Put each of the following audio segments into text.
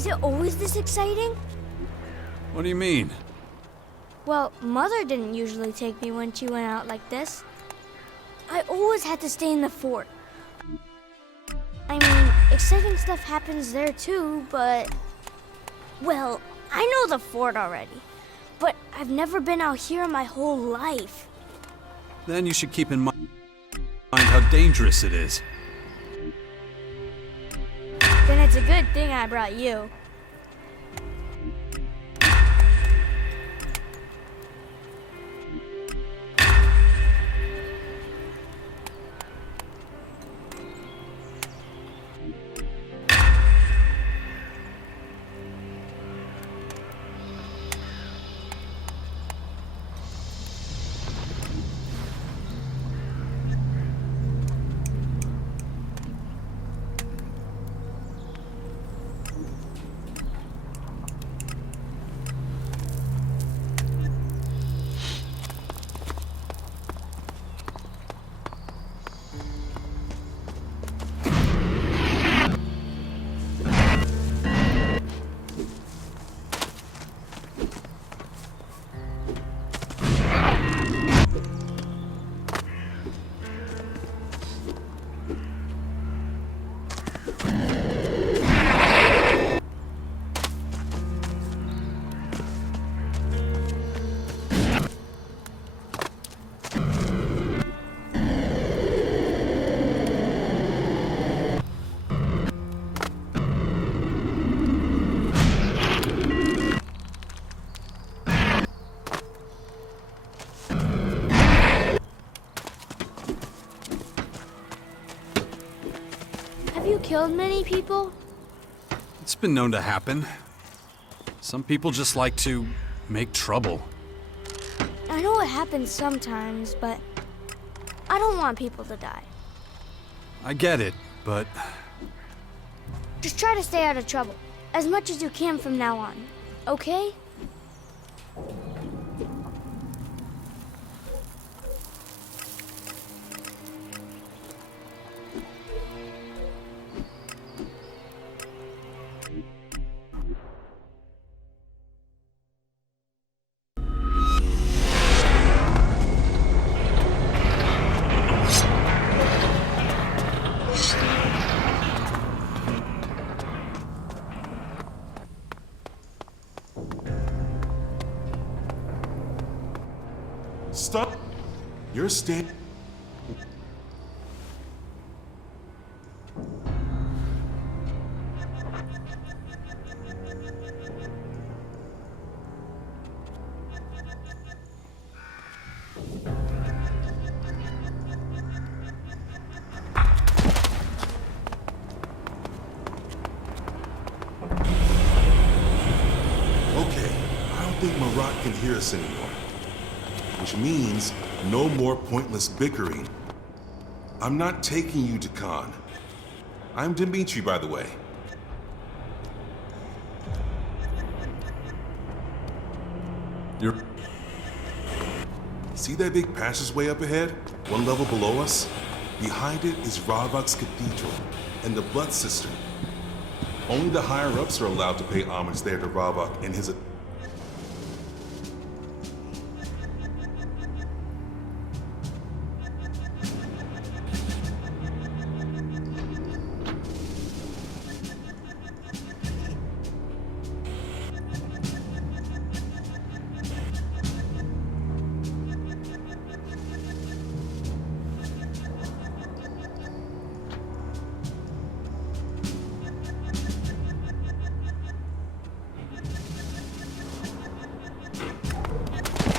Is it always this exciting? What do you mean? Well, Mother didn't usually take me when she went out like this. I always had to stay in the fort. I mean, exciting stuff happens there too, but... Well, I know the fort already, but I've never been out here in my whole life. Then you should keep in mind how dangerous it is. Then it's a good thing I brought you. Have you killed many people? It's been known to happen. Some people just like to make trouble. I know it happens sometimes, but I don't want people to die. I get it, but Just try to stay out of trouble, as much as you can from now on, okay? Stop! You're staying. Okay, I don't think Marat can hear us anymore. Which means no more pointless bickering. I'm not taking you to Khan. I'm Dimitri, by the way. you're... See that big passageway up ahead? One level below us? Behind it is Ravok's Cathedral and the Blood Cistern. Only the higher-ups are allowed to pay homage there to Ravok and his...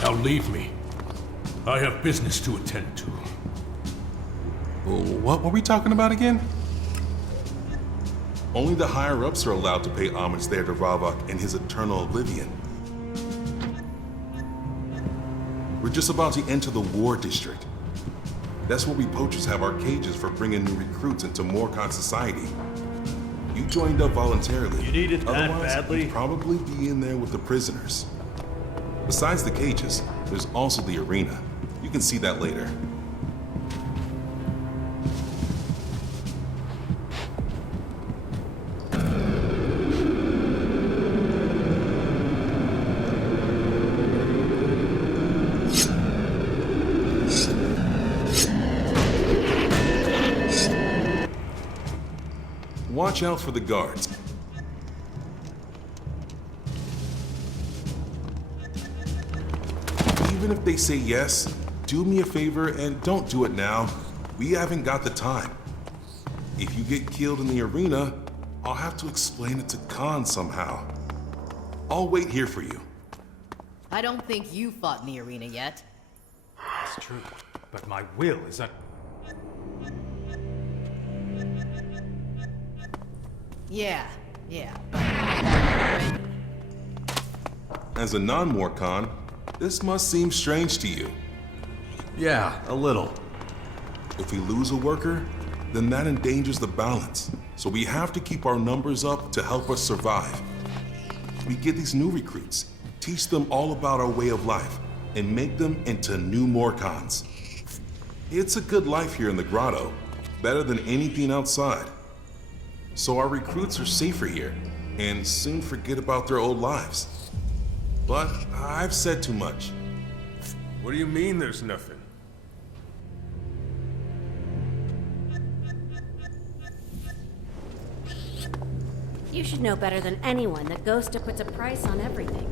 Now leave me. I have business to attend to. What were we talking about again? Only the higher-ups are allowed to pay homage there to Ravok and his eternal oblivion. We're just about to enter the war district. That's where we poachers have our cages for bringing new recruits into Morcon society. You joined up voluntarily. You need it that Otherwise, badly? you'd probably be in there with the prisoners. Besides the cages, there's also the arena. You can see that later. watch out for the guards. Even if they say yes, do me a favor and don't do it now. We haven't got the time. If you get killed in the arena, I'll have to explain it to Khan somehow. I'll wait here for you. I don't think you fought in the arena yet. That's true, but my will is that. Yeah. As a non-Morcon, this must seem strange to you. Yeah, a little. If we lose a worker, then that endangers the balance. So we have to keep our numbers up to help us survive. We get these new recruits, teach them all about our way of life, and make them into new Morcons. It's a good life here in the grotto, better than anything outside. So our recruits are safer here, and soon forget about their old lives. But I've said too much. What do you mean there's nothing? You should know better than anyone that Ghosta puts a price on everything.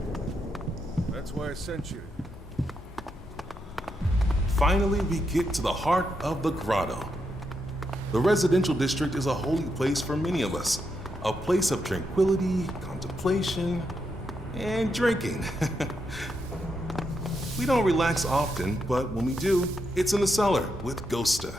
That's why I sent you. Finally, we get to the heart of the grotto. The residential district is a holy place for many of us. A place of tranquility, contemplation, and drinking. We don't relax often, but when we do, it's in the cellar with Ghosta.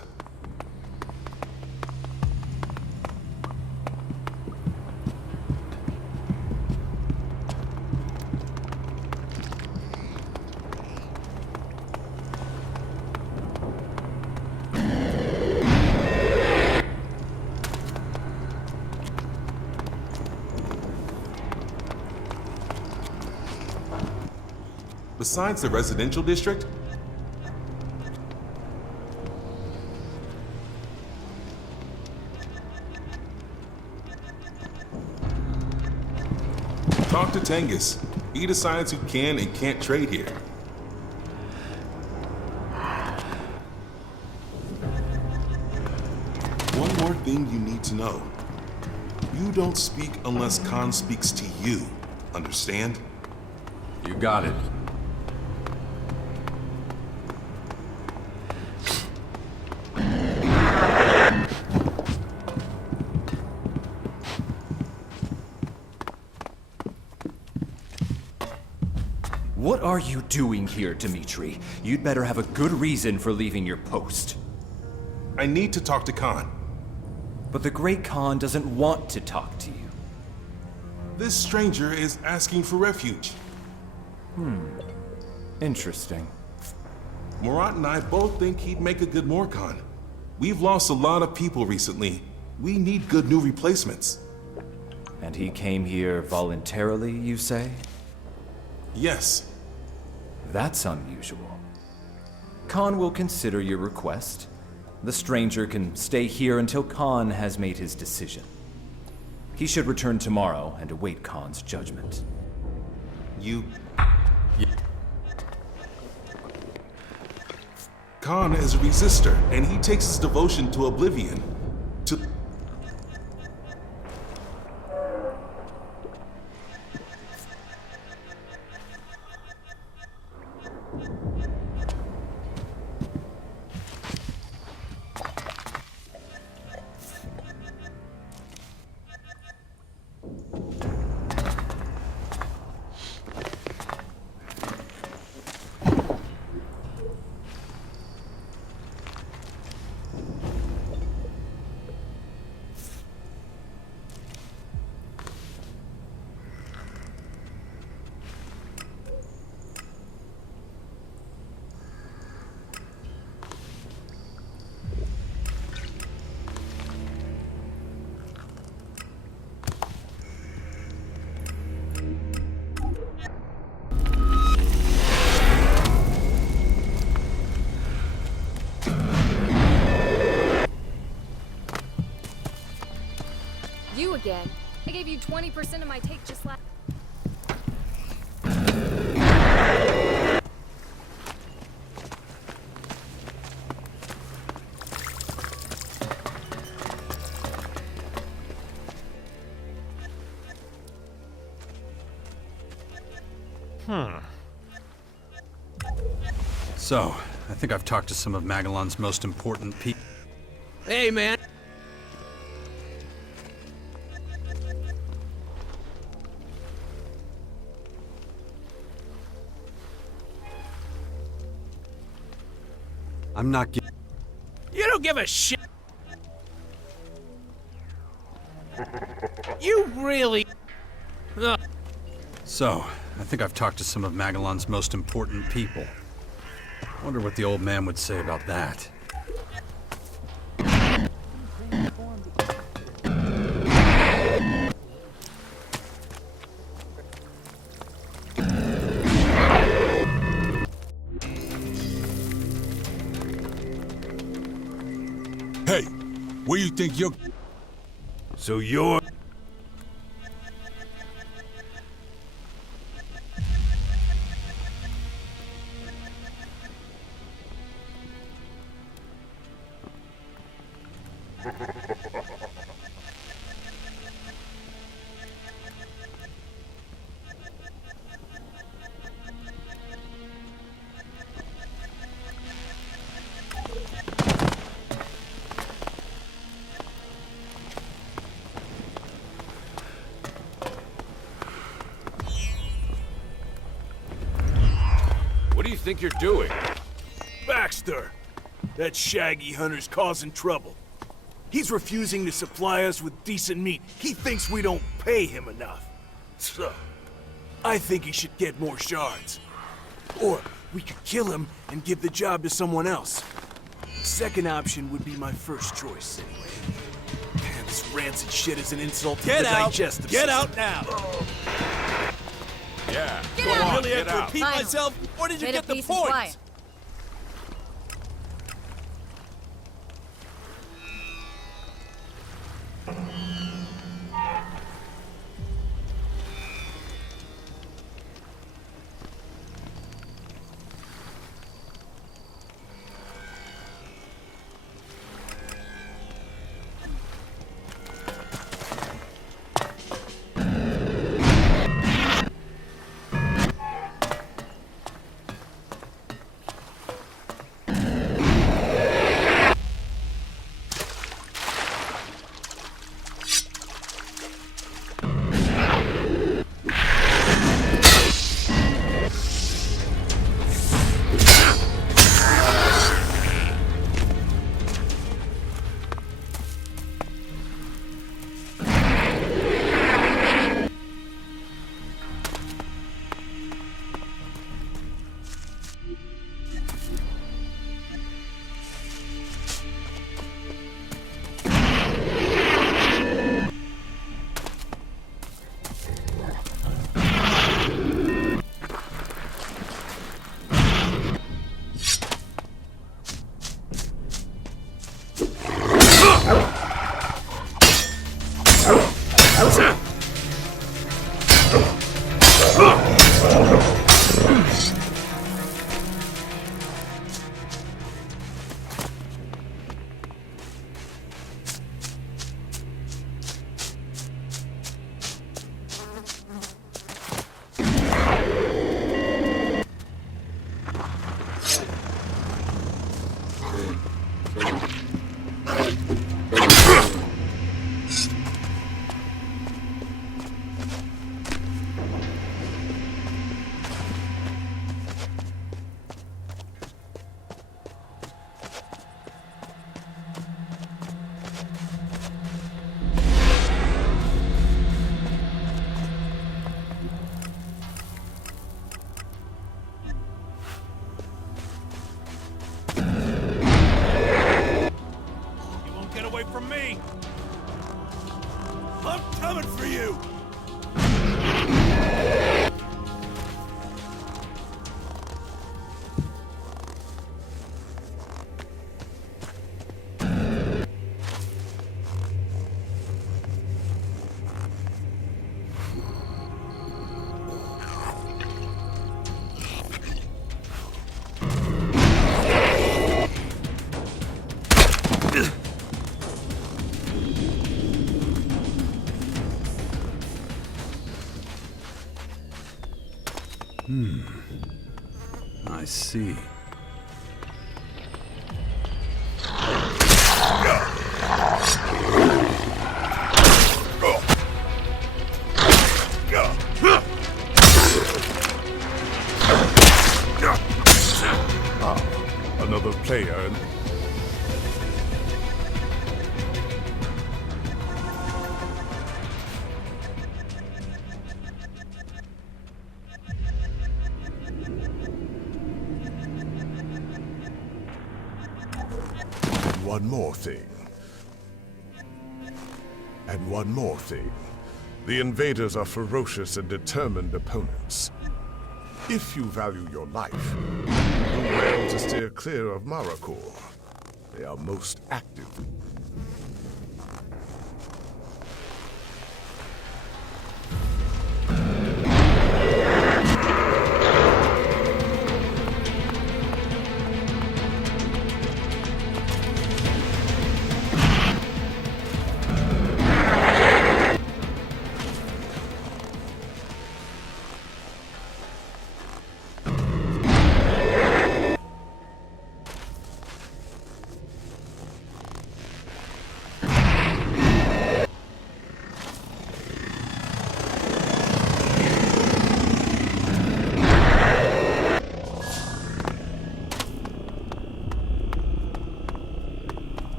Besides the residential district, talk to Tengus. He decides who can and can't trade here. One more thing you need to know. You don't speak unless Khan speaks to you. Understand? You got it. What are you doing here, Dmitri? You'd better have a good reason for leaving your post. I need to talk to Khan. But the Great Khan doesn't want to talk to you. This stranger is asking for refuge. Interesting. Murat and I both think he'd make a good Morcon. We've lost a lot of people recently. We need good new replacements. And he came here voluntarily, you say? Yes. That's unusual. Khan will consider your request. The stranger can stay here until Khan has made his decision. He should return tomorrow and await Khan's judgment. You... Khan is a resistor, and he takes his devotion to oblivion. To... You again. I gave you 20% of my take just last. So, I think I've talked to some of Magellan's most important people. Hey, man. I'm not gi- You don't give a shit. You really... Ugh. So, I think I've talked to some of Magellan's most important people. Wonder what the old man would say about that. Hey, where you think you're... So you're... What do you think you're doing? Baxter! That shaggy hunter's causing trouble. He's refusing to supply us with decent meat. He thinks we don't pay him enough. So, I think he should get more shards. Or, we could kill him and give the job to someone else. Second option would be my first choice, anyway. Man, this rancid shit is an insult to the digestive system. Get out now! Yeah, Do I really have to repeat Finally. myself? Or did you Made get a the peace and point? quiet. From me! I'm coming for you! see. Another player. One more thing. And one more thing. The invaders are ferocious and determined opponents. If you value your life, do well to steer clear of Maracor. They are most active.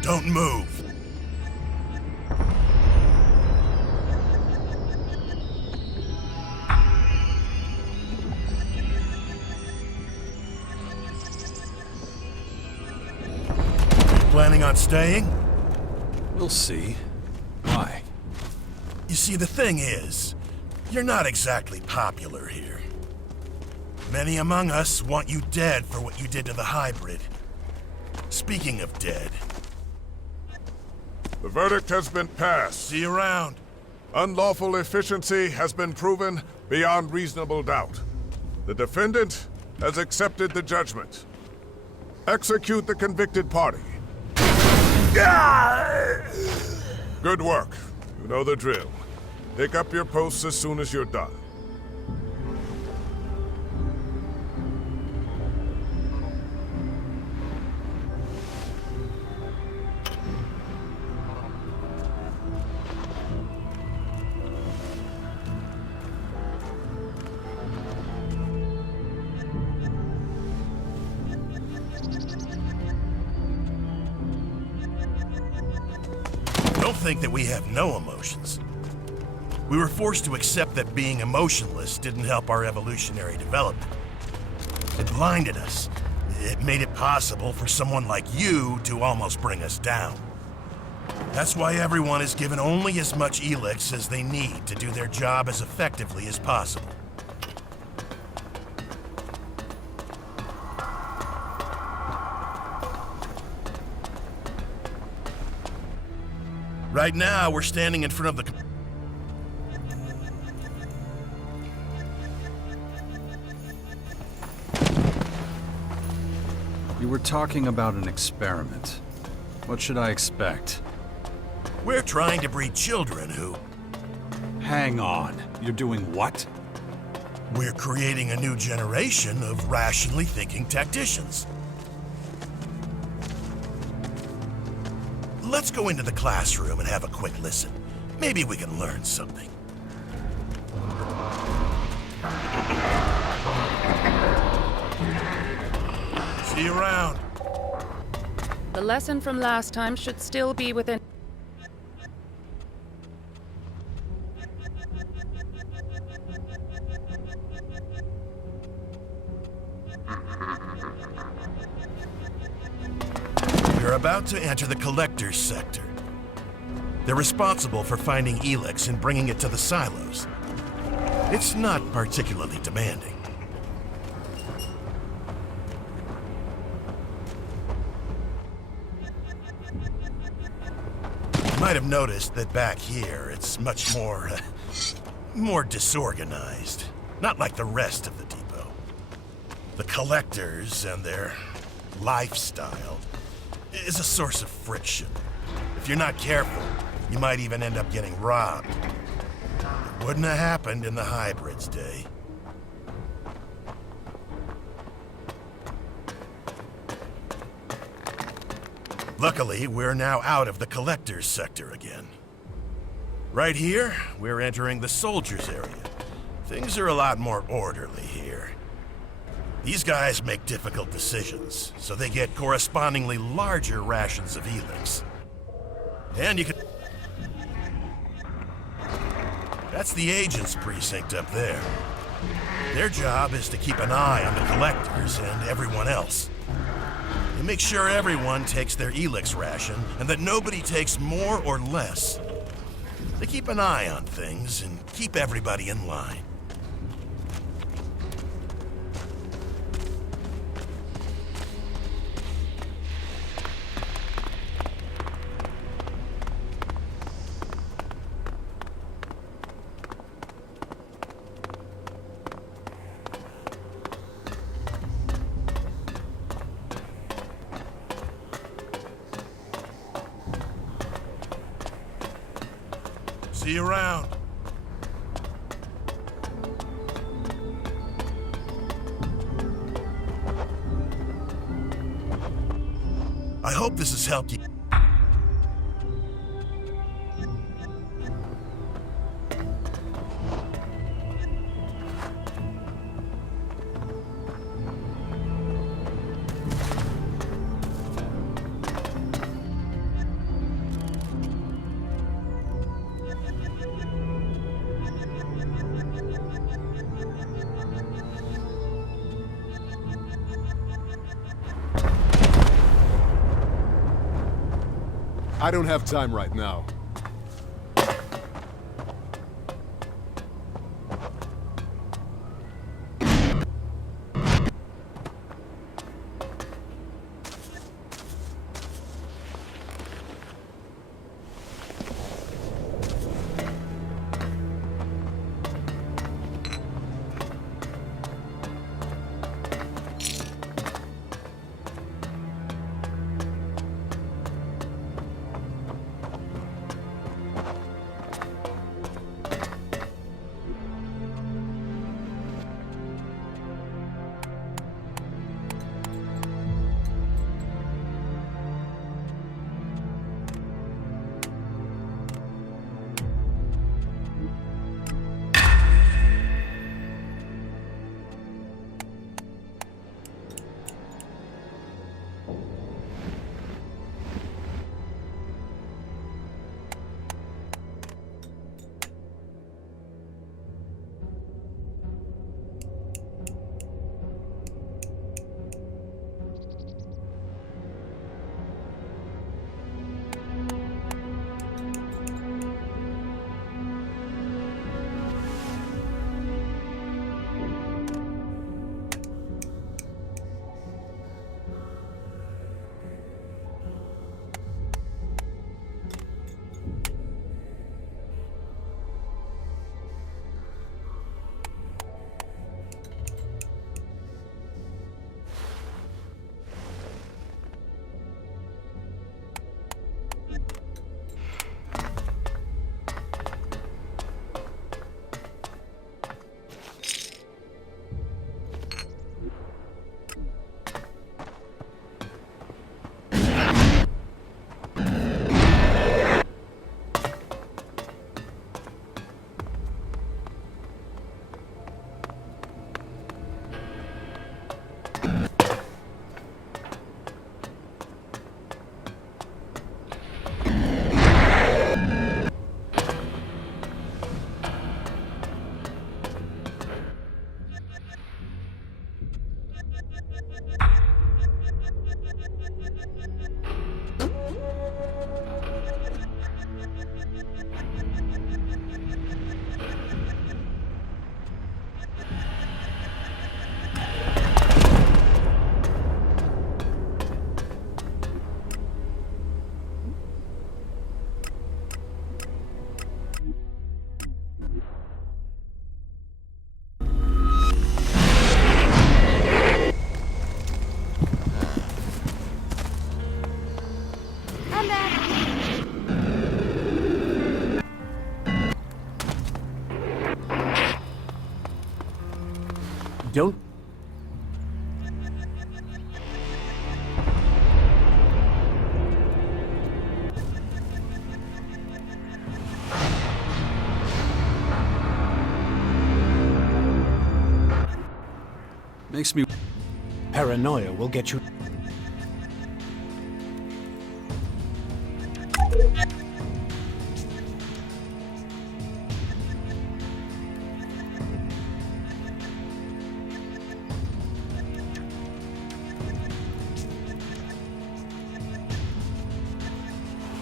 Don't move. Planning on staying? We'll see. Why? You see, the thing is, you're not exactly popular here. Many among us want you dead for what you did to the hybrid. Speaking of dead... The verdict has been passed. See you around. Unlawful efficiency has been proven beyond reasonable doubt. The defendant has accepted the judgment. Execute the convicted party. Good work. You know the drill. Pick up your posts as soon as you're done. Don't think that we have no emotions. We were forced to accept that being emotionless didn't help our evolutionary development. It blinded us. It made it possible for someone like you to almost bring us down. That's why everyone is given only as much Elex as they need to do their job as effectively as possible. Right now, we're standing in front of the... You were talking about an experiment. What should I expect? We're trying to breed children who... Hang on. You're doing what? We're creating a new generation of rationally thinking tacticians. Let's go into the classroom and have a quick listen. Maybe we can learn something. See you around. The lesson from last time should still be within... You're about to enter the Collector's Sector. They're responsible for finding Elex and bringing it to the silos. It's not particularly demanding. might have noticed that back here, it's much more disorganized. Not like the rest of the depot. The collectors and their lifestyle is a source of friction. If you're not careful, you might even end up getting robbed. It wouldn't have happened in the hybrids' day. Luckily, we're now out of the collector's sector again. Right here, we're entering the soldiers' area. Things are a lot more orderly here. These guys make difficult decisions, so they get correspondingly larger rations of Elex. And you can... That's the agent's precinct up there. Their job is to keep an eye on the collectors and everyone else. They make sure everyone takes their Elex ration, and that nobody takes more or less. They keep an eye on things and keep everybody in line. See you around. I hope this has helped you. I don't have time right now. don't... Makes me... Paranoia will get you...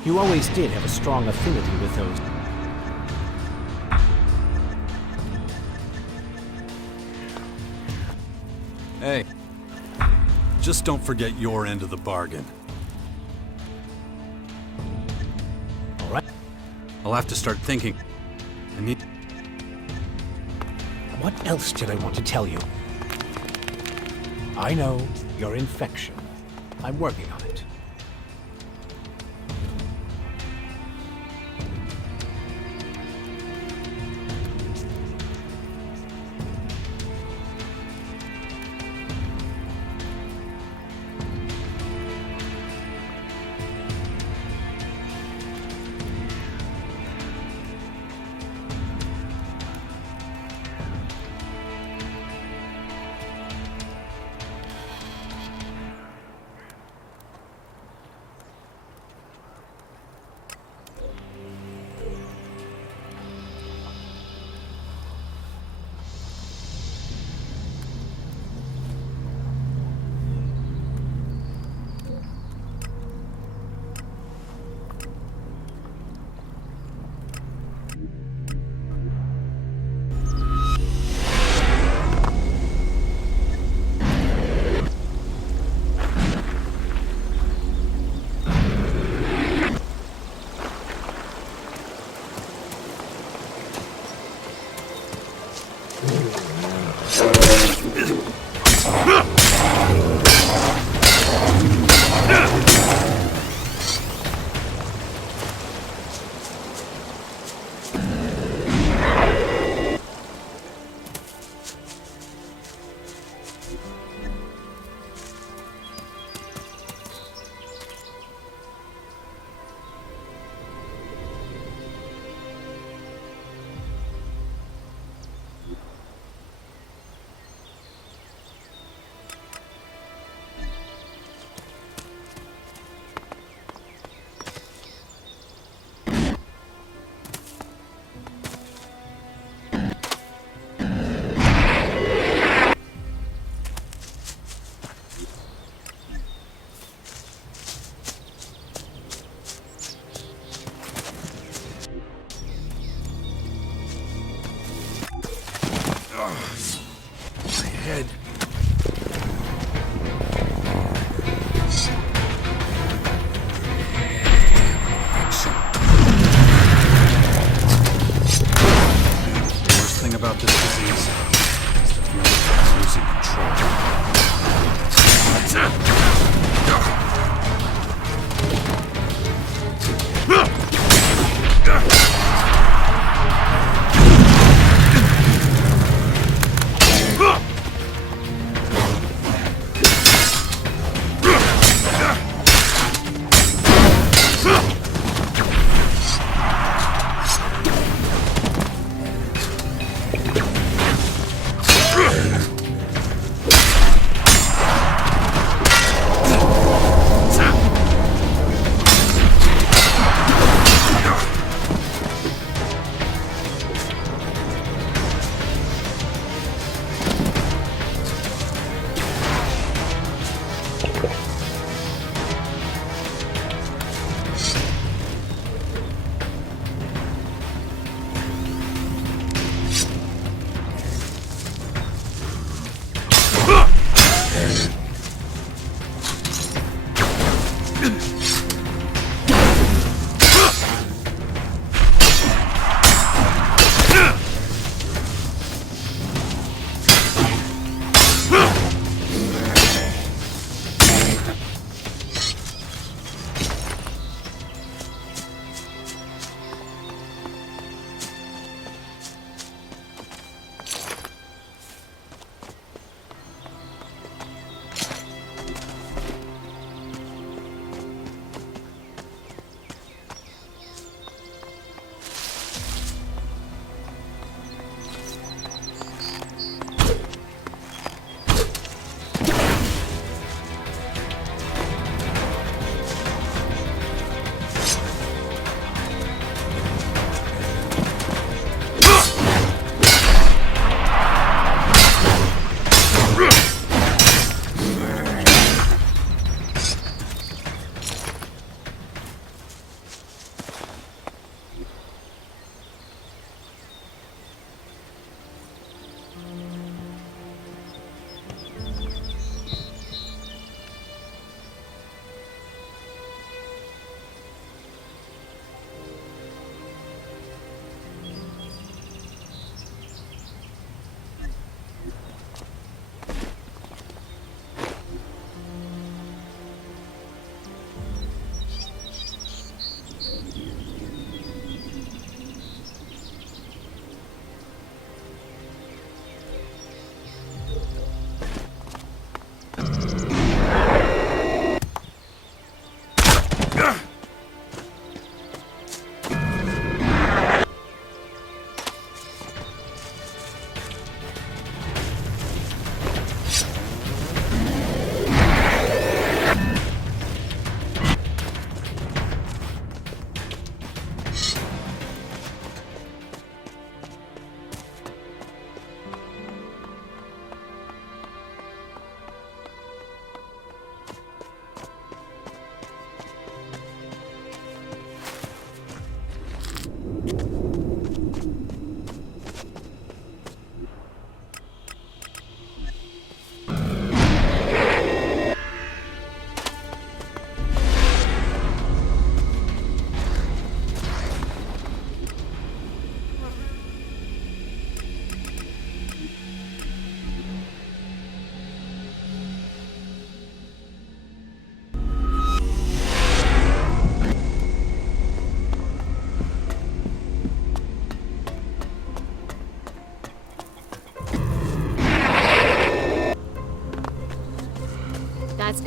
You always did have a strong affinity with those. Hey, just don't forget your end of the bargain. All right. I'll have to start thinking. I need... What else did I want to tell you? I know your infection. I'm working on it. Head. The worst thing about this disease is the feeling of losing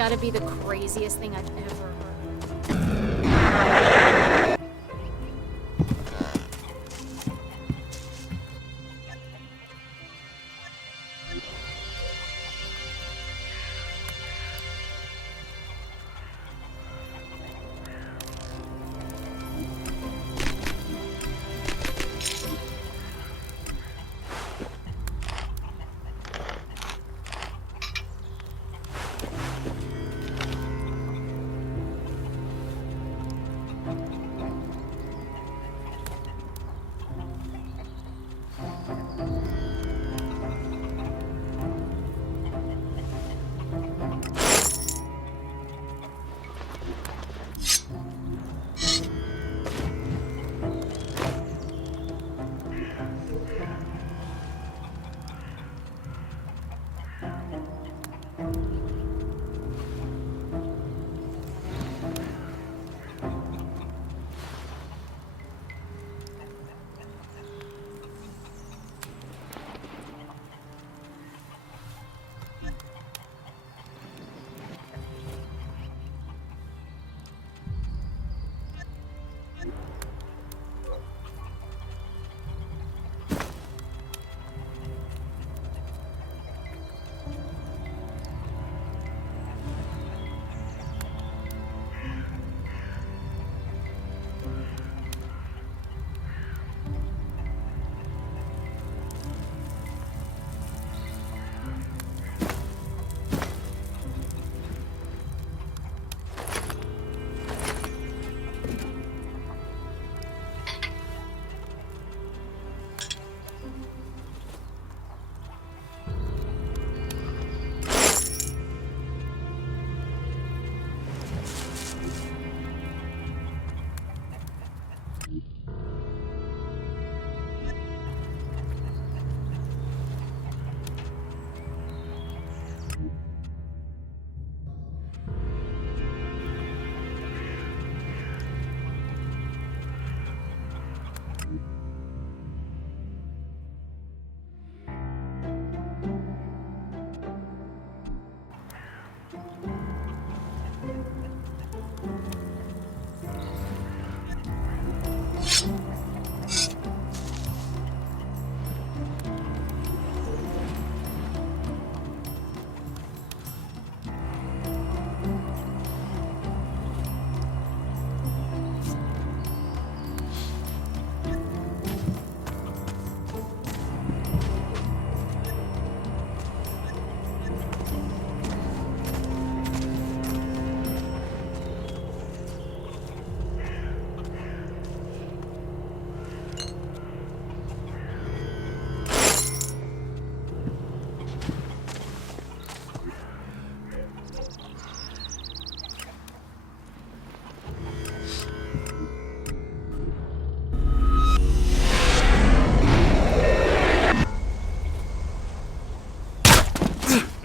gotta be the craziest thing I've ever heard.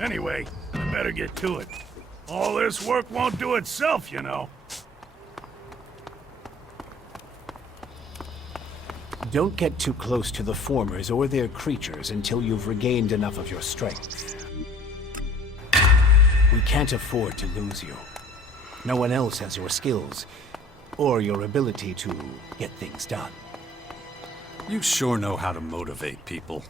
Anyway, I better get to it. All this work won't do itself, you know. Don't get too close to the formers or their creatures until you've regained enough of your strength. We can't afford to lose you. No one else has your skills, or your ability to get things done. You sure know how to motivate people.